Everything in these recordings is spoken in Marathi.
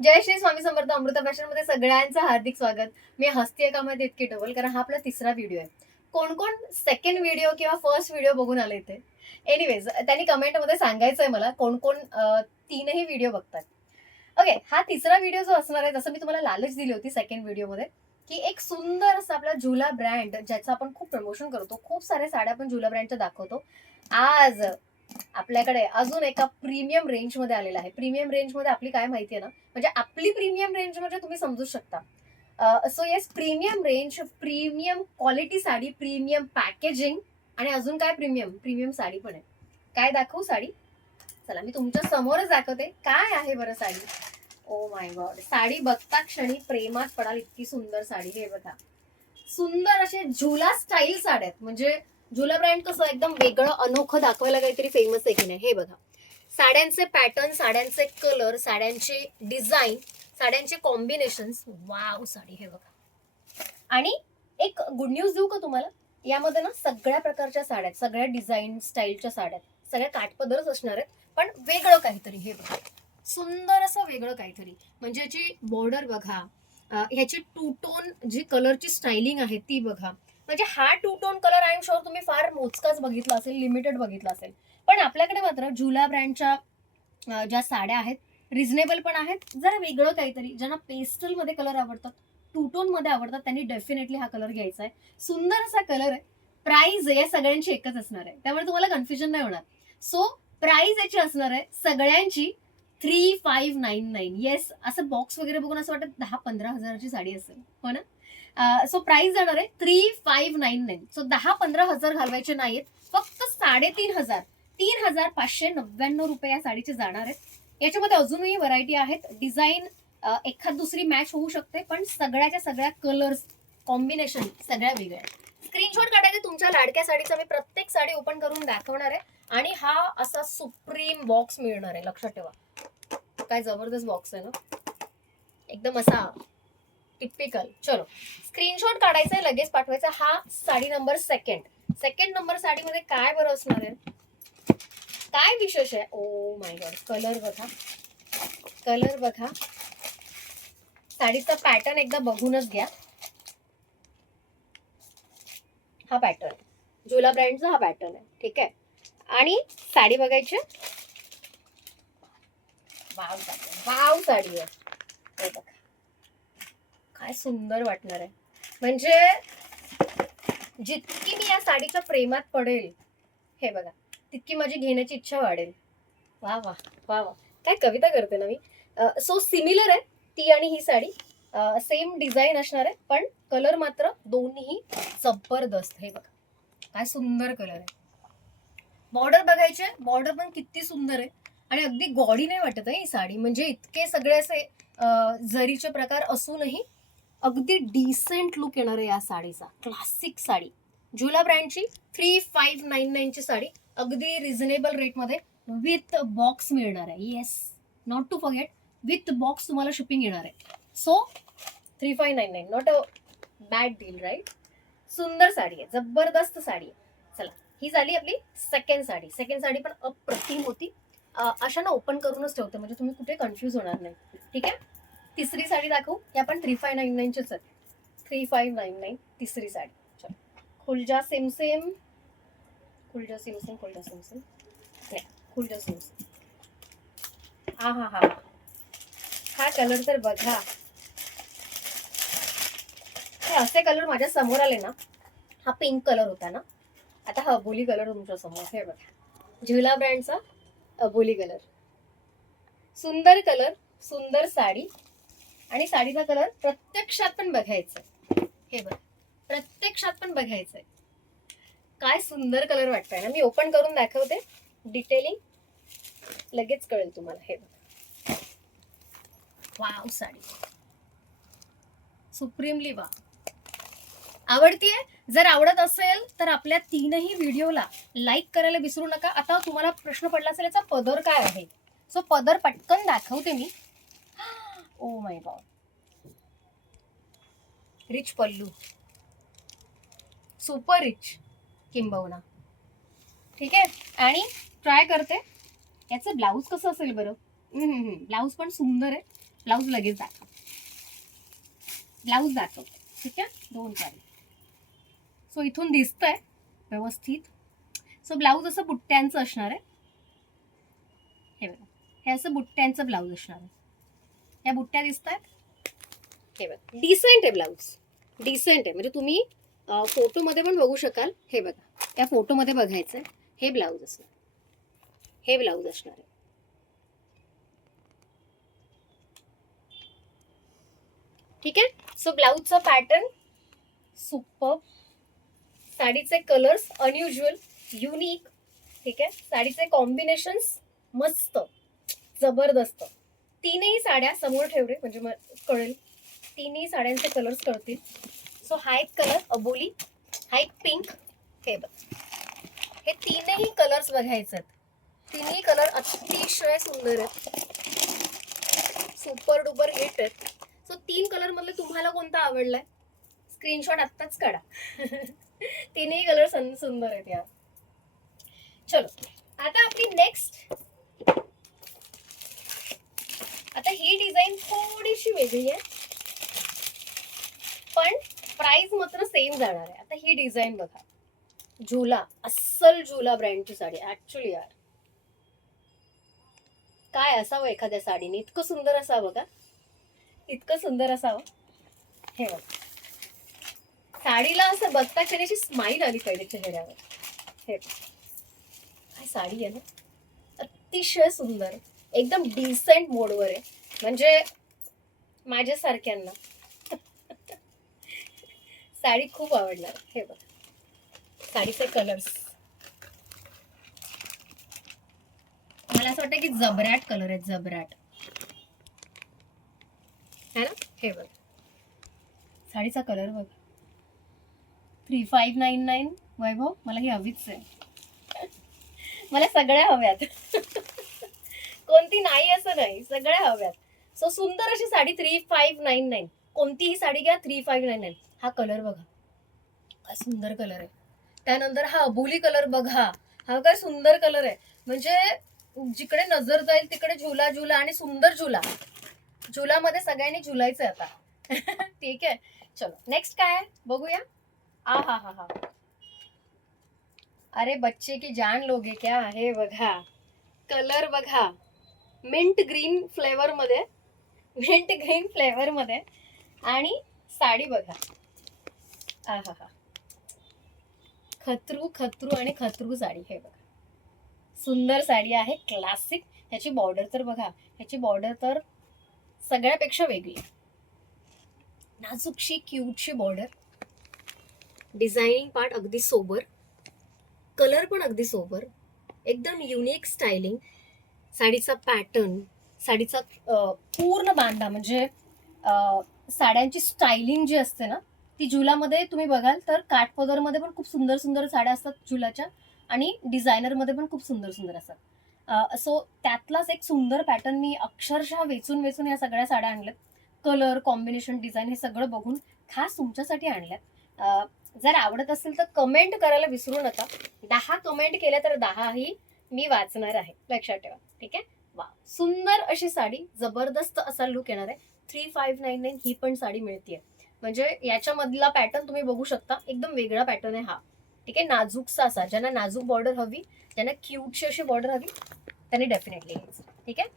जय श्री स्वामी समर्थ. अमृता फॅशन मध्ये सगळ्यांचं हार्दिक स्वागत. मी हसतीये का मध्ये इतकी डबल, कारण हा आपला तिसरा व्हिडिओ आहे. कोण कोण सेकंड व्हिडिओ किंवा फर्स्ट व्हिडिओ बघून आले इथे? एनिवेज, त्यांनी कमेंटमध्ये सांगायचंय मला कोण कोण तीनही व्हिडिओ बघतात. ओके, हा तिसरा व्हिडिओ जो असणार आहे, जसं मी तुम्हाला लालच दिली होती सेकंड व्हिडिओमध्ये, की एक सुंदर असा आपला झुला ब्रँड, ज्याचं आपण खूप प्रमोशन करतो, खूप साऱ्या साड्या आपण झुला ब्रँडच्या दाखवतो. आज आपल्याकडे अजून एका प्रीमियम रेंज मध्ये आलेला आहे. प्रीमियम रेंज मध्ये आपली काय माहितीये ना, म्हणजे आपली प्रीमियम रेंज म्हणजे तुम्ही समजू शकता. So yes, premium range, premium quality sari, premium packaging, आणि अजून काय प्रीमियम प्रीमियम साडी पण आहे. काय दाखवू साडी? चला मी तुमच्या समोरच दाखवते काय आहे बरं साडी. ओ माय गॉड, साडी बघता क्षणी प्रेमात पडाल इतकी सुंदर साडी. हे बघा, सुंदर असे झुला स्टाईल साड्या आहेत. म्हणजे झुला ब्रँड कसं एकदम वेगळं अनोखं दाखवायला काहीतरी फेमस आहे की नाही. हे बघा, साड्यांचे पॅटर्न, साड्यांचे कलर, साड्यांचे डिझाईन, साड्यांचे कॉम्बिनेशन्स. वाव साडी. हे बघा, आणि एक गुड न्यूज देऊ का तुम्हाला? यामध्ये ना सगळ्या प्रकारच्या साड्या, सगळ्या डिझाईन स्टाईलच्या साड्या, सगळ्या काठपदरच असणार आहेत, पण वेगळं काहीतरी. हे बघा, सुंदर असं वेगळं काहीतरी. म्हणजे याची बॉर्डर बघा, ह्याची टू टोन जी कलरची स्टायलिंग आहे ती बघा. म्हणजे हा two tone colour I am sure तुम्ही फार मोजकाच बघितला असेल, लिमिटेड बघितला असेल. पण आपल्याकडे मात्र झुला ब्रँडच्या ज्या साड्या आहेत, रिझनेबल पण आहेत. जरा वेगळं काहीतरी, ज्यांना पेस्टल मध्ये कलर आवडतात, टू टोन मध्ये आवडतात, त्यांनी डेफिनेटली हा कलर घ्यायचा आहे. सुंदर असा कलर आहे. प्राइस या सगळ्यांची एकच असणार आहे, त्यामुळे तुम्हाला कन्फ्युजन नाही होणार. सो प्राइस याची असणार आहे सगळ्यांची 3599. येस, असं बॉक्स वगैरे बघून असं वाटत 10-15 हजाराची साडी असेल, हो ना? सो प्राइस जाणार आहे 3599. सो 10-15 हजार घालवायचे नाहीत, फक्त 3500, 3599 रुपये या साडीचे जाणार आहेत. याच्यामध्ये अजूनही व्हरायटी आहेत. डिझाईन एखाद दुसरी मॅच होऊ शकते, पण सगळ्याच्या सगळ्या कलर्स, कॉम्बिनेशन सगळ्या वेगळ्या. स्क्रीनशॉट काढायचे तुमच्या लाडक्या साडीचा. मी प्रत्येक साडी ओपन करून दाखवणार आहे, आणि हा असा सुप्रीम बॉक्स मिळणार आहे. लक्षात ठेवा, काय जबरदस्त बॉक्स आहे ना, एकदम असा टिपिकल. चलो, स्क्रीनशॉट काढायचा, लगेच पाठवायचा. हा साडी नंबर सेकंड नंबर साडीमध्ये काय बरं असणार आहे, काय विशेष आहे? ओ माय गॉड, कलर बघा, कलर बघा. साडीचा पॅटर्न एकदा बघूनच घ्या. हा पॅटर्न झुला ब्रँडचा हा पॅटर्न आहे, ठीक आहे. आणि साडी बघायची. वाव साडी, वाव साडी आहे. हे बघा, काय सुंदर वाटणार आहे. म्हणजे जितकी मी या साडीच्या प्रेमात पडेल, हे बघा, तितकी माझी घेण्याची इच्छा वाढेल. वा वा वा वा, काय कविता करते ना मी. सो सिमिलर आहे ती आणि ही साडी. सेम डिझाईन असणार आहे, पण कलर मात्र दोन्ही जबरदस्त. हे बघा, काय सुंदर कलर आहे. बॉर्डर बघायचे, बॉर्डर पण किती सुंदर आहे, आणि अगदी गॉडी नाही वाटत आहे ही साडी. म्हणजे इतके सगळे असे जरीचे प्रकार असूनही अगदी डिसेंट लुक येणार आहे या साडीचा. क्लासिक साडी, झुला ब्रँडची 3599ची साडी, अगदी रिझनेबल रेटमध्ये विथ बॉक्स मिळणार आहे. Yes, not to forget, with box तुम्हाला शिपिंग येणार आहे. So 3599, not a bad deal, right? सुंदर साडी आहे, जबरदस्त साडी आहे. चला, ही झाली आपली सेकंड साडी. सेकंड साडी पण अप्रतिम होती. अशा ना ओपन करूनच ठेवते, म्हणजे तुम्ही कुठे कन्फ्यूज होणार नाही, ठीक आहे. तिसरी साडी दाखवू. ही आपण 3599चीच आहे. 3599 तिसरी साडी. चलो, खुलजा same same, खुलजा same same, खुलजा same same, नाही, खुलजा सेम सेम. हा हा हा, हा कलर तर बघा. हे असे कलर माझ्या समोर आले ना. हा पिंक कलर होता ना, आता हा अबोली कलर तुमच्या समोर. हे बघा, झुला ब्रँडचा अबोली कलर. सुंदर कलर, सुंदर साडी, आणि साडीचा कलर प्रत्यक्षात पण बघायचं. हे बघ, प्रत्यक्षात पण बघायचंय. काय सुंदर कलर वाटतंय ना. मी ओपन करून दाखवते, डिटेलिंग लगेच कळेल तुम्हाला. हे बघ, वाव साडी, सुप्रीमली वा. आवडतीये? जर आवडत असेल तर आपल्या तीनही व्हिडिओला लाईक करायला विसरू नका. आता तुम्हाला प्रश्न पडला असेल याचा पदर काय आहे. सो पदर पटकन दाखवते मी. Oh my god, rich pallu, super rich किंबहुना, ठीक आहे. आणि ट्राय करते याचं ब्लाऊज कसं असेल बरं. ब्लाऊज पण सुंदर आहे, ब्लाऊज लगेच दाखव, ब्लाऊज दाखव. ठीक आहे, 2 साडी. सो इथून दिसतंय व्यवस्थित. सो ब्लाऊज असं बुट्ट्यांचं असणार आहे. हे बघा, हे असं बुट्ट्यांचं ब्लाऊज असणार आहे. या बुट्ट्या दिसतात. हे बघा, डिसेंट आहे ब्लाऊज, डिसेंट आहे. म्हणजे तुम्ही फोटोमध्ये पण बघू शकाल. हे बघा, या फोटोमध्ये बघायचं हे ब्लाऊज असणार, हे ब्लाऊज असणार आहे. ठीक आहे. सो ब्लाऊजचा पॅटर्न सुपर, साडीचे कलर्स अनयुज्युअल, युनिक. ठीक आहे, साडीचे कॉम्बिनेशन्स मस्त, जबरदस्त. तीनही साड्या समोर ठेवले म्हणजे कळेल, तीनही साड्यांचे कलर्स कळतील. सो हा एक कलर अबोली, हा एक पिंक. हे बघ, हे तीनही कलर्स बघायचे आहेत. तिन्ही कलर अतिशय सुंदर आहेत, सुपर डुपर हिट आहेत. सो 3 कलर मधले तुम्हाला कोणता आवडलाय स्क्रीनशॉट आत्ताच काढा. तीनही कलर सुंदर आहेत यार. चलो आता आपली नेक्स्ट, आता ही डिझाईन थोडीशी वेगळी आहे पण प्राइस मात्र सेम जाणार आहे. आता ही डिझाईन बघा, झुला, अस्सल झुला ब्रँडची साडी. ऍक्च्युली यार काय असावं एखाद्या साडीने, इतकं सुंदर असावं का, इतकं सुंदर असावं. हे बघ, साडीला असं बघता क्षणी अशी स्माईल आली पाहिजे चेहऱ्यावर. हे काय साडी आहे ना, अतिशय सुंदर, एकदम डिसेंट मोडवर आहे. म्हणजे माझ्यासारख्यांना साडी खूप आवडणार. हे बघ, साडीचे कलर्स मला असं वाटतं की जबराट कलर आहेत, जबराट है ना. हे बघ, साडीचा कलर बघ, 3599. वैभव मला ही हवीच आहे, मला सगळ्या हव्यात. कोणती नाही असं नाही, सगळ्या हव्यात. सो सुंदर अशी साडी 3599, कोणतीही साडी घ्या 3599. हा कलर बघा, काय सुंदर कलर आहे. त्यानंतर हा अबोली कलर बघा, हा काय सुंदर कलर आहे. म्हणजे जिकडे नजर जाईल तिकडे झुला झुला आणि सुंदर झुला. झुलामध्ये सगळ्यांनी झुलायचंय आता. ठीक आहे, चलो नेक्स्ट काय आहे बघूया. आ हा हा हा, अरे बच्चे की जान लोगे क्या. हे बघा, कलर बघा, मिंट ग्रीन फ्लेवर मध्ये, मिंट ग्रीन फ्लेवर मध्ये. आणि साडी बघा, आ हा हा, खतरू खतरू आणि खतरू साडी. हे बघा, सुंदर साडी आहे, क्लासिक. ह्याची बॉर्डर तर बघा, ह्याची बॉर्डर तर सगळ्यापेक्षा वेगळी, नाजूकशी क्यूटशी बॉर्डर. डिझायनिंग पार्ट अगदी सोबर, कलर पण अगदी सोबर, एकदम युनिक स्टायलिंग. साडीचा पॅटर्न, साडीचा पूर्ण बांधा, म्हणजे साड्यांची स्टायलिंग जी असते ना ती झुलामध्ये तुम्ही बघाल तर काठपदरमध्ये पण खूप सुंदर सुंदर साड्या असतात झुलाच्या, आणि डिझायनरमध्ये पण खूप सुंदर सुंदर असतात. सो त्यातलाच एक सुंदर पॅटर्न मी अक्षरशः वेचून वेचून या सगळ्या साड्या आणल्यात. कलर कॉम्बिनेशन, डिझाईन हे सगळं बघून खास तुमच्यासाठी आणल्यात. जर आवडत असेल तर कमेंट करायला विसरू नका. 10 कमेंट केल्या तर 10 ही मी वाचणार आहे, लक्षात ठेवा. ठीक आहे. वा, सुंदर अशी साडी, जबरदस्त असा लुक येणार आहे. 3599 ही पण साडी मिळतीये. म्हणजे याच्यामधला पॅटर्न तुम्ही बघू शकता, एकदम वेगळा पॅटर्न आहे हा. ठीक आहे, नाजूकसा असा. ज्यांना नाजूक बॉर्डर हवी, ज्यांना क्यूटशी अशी बॉर्डर हवी, त्यांनी डेफिनेटली घ्यायचं. ठीक आहे.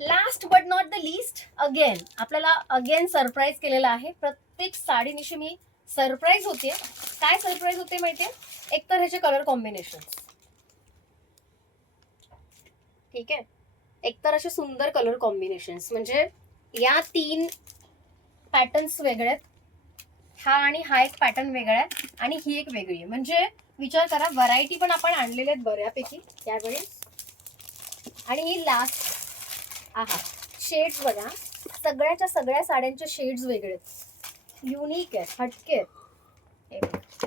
Last but not the list, again आपल्याला अगेन सरप्राईज केलेला आहे. प्रत्येक साडीनिशी मी सरप्राईज होते. काय सरप्राईज होते माहितीये, एक तर ह्याचे कलर कॉम्बिनेशन, ठीक आहे, एकतर असे सुंदर कलर कॉम्बिनेशन्स. म्हणजे या 3 पॅटर्न्स वेगळे आहेत, हा आणि हा एक पॅटर्न वेगळा आहे आणि ही एक वेगळी आहे. म्हणजे विचार करा, व्हरायटी पण आपण आणलेले आहेत बऱ्यापैकी त्यावेळेस. आणि ही लास्ट, आहा, शेड्स बघा, सगळ्याच्या सगळ्या साड्यांचे शेड्स वेगळे आहेत, युनिक आहेत, हटके आहेत.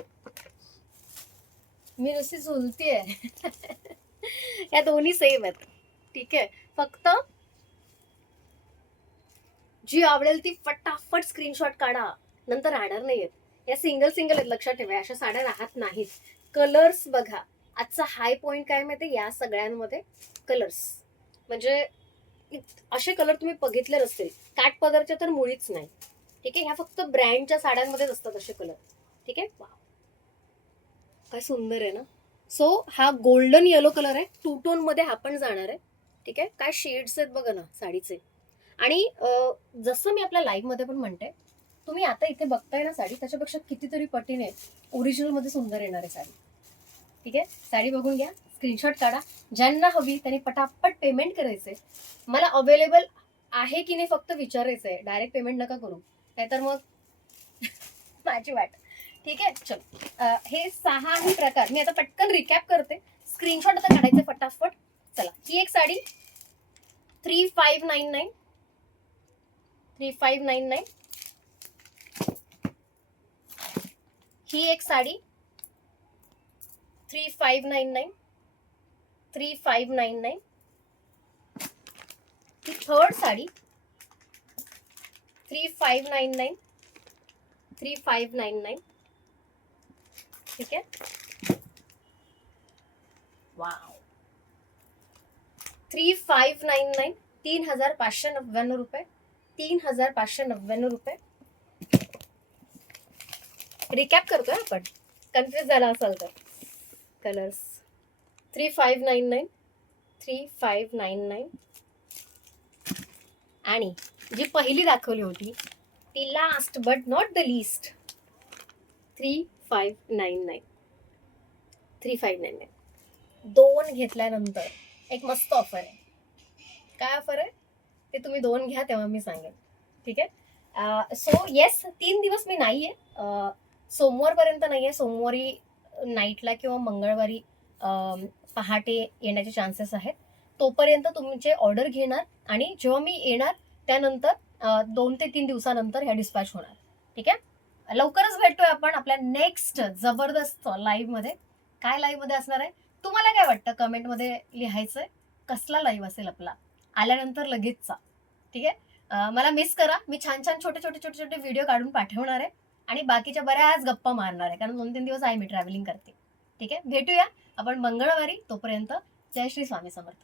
मी नुसती झुलतीये. या दोन्ही सेम आहेत. ठीक आहे, फक्त जी आवडेल ती फटाफट स्क्रीनशॉट काढा, नंतर राहणार नाहीयेत. या सिंगल सिंगल आहेत, लक्षात ठेवा, अशा साड्या राहत नाहीत. कलर्स बघा, आजचा हाय पॉइंट काय माहिती, या सगळ्यांमध्ये कलर्स. म्हणजे असे कलर तुम्ही बघितले नसतील, काठ पदरचे तर मुळीच नाही. ठीक आहे, ह्या फक्त ब्रँडच्या साड्यांमध्येच असतात असे कलर. ठीक आहे, वाव, काय सुंदर आहे ना. सो हा गोल्डन येलो कलर आहे, टू टोन मध्ये हा पण जाणार आहे. ठीक आहे, काय शेड्स आहेत बघा ना साडीचे. आणि जसं मी आपल्या लाईव्ह मध्ये पण म्हणते, तुम्ही आता इथे बघताय ना साडी, त्याच्यापेक्षा कितीतरी पटीने ओरिजिनल मध्ये सुंदर येणार आहे साडी. ठीक आहे, साडी बघून घ्या, स्क्रीनशॉट काढा, ज्यांना हवी त्यांनी पटापट पेमेंट करायचंय. मला अवेलेबल आहे की नाही फक्त विचारायचंय, डायरेक्ट पेमेंट नका करू, नाहीतर मग माझी वाट. ठीक आहे, चल. हे 6 प्रकार मी आता पटकन रिकॅप करते, स्क्रीनशॉट आता काढायचे फटाफट. चला, ही एक साडी 3599, 3599. ही एक साडी 3599, 3599. ही थर्ड साडी 3599, 3599. ठीक आहे, वाव, 3599, 3599 रुपये, 3599 रुपये. रिकॅप करतोय आपण, कन्फ्युज झाला असाल तर. कलर्स 3599, 3599. आणि जी पहिली दाखवली होती ती last but not the list 3599, 3599. दोन घेतल्यानंतर एक मस्त ऑफर आहे. काय ऑफर आहे ते तुम्ही दोन घ्या तेव्हा मी सांगेन. ठीक आहे, सो येस, 3 दिवस मी नाहीये, सोमवारपर्यंत नाहीये. सोमवारी नाईटला किंवा मंगळवारी पहाटे येण्याचे चान्सेस आहेत. तोपर्यंत तुमचे ऑर्डर घेणार आणि जेव्हा मी येणार त्यानंतर 2 ते 3 दिवसानंतर ह्या डिस्पॅच होणार. ठीक आहे, लवकरच भेटतोय आपण आपल्या नेक्स्ट जबरदस्त लाईव्ह मध्ये. काय लाईव्ह मध्ये असणार आहे तुम्हाला काय वाटतं कमेंटमध्ये लिहायचंय, कसला लाईव्ह असेल आपला, आल्यानंतर लगेचचा. ठीक आहे, मला मिस करा, मी छान छान छोटे छोटे छोटे छोटे व्हिडिओ काढून पाठवणार आहे आणि बाकीच्या बऱ्याच गप्पा मारणार आहे, कारण 2-3 दिवस आहे मी ट्रॅव्हलिंग करते. ठीक आहे, भेटूया आपण मंगळवारी. तोपर्यंत जय श्री स्वामी समर्थ.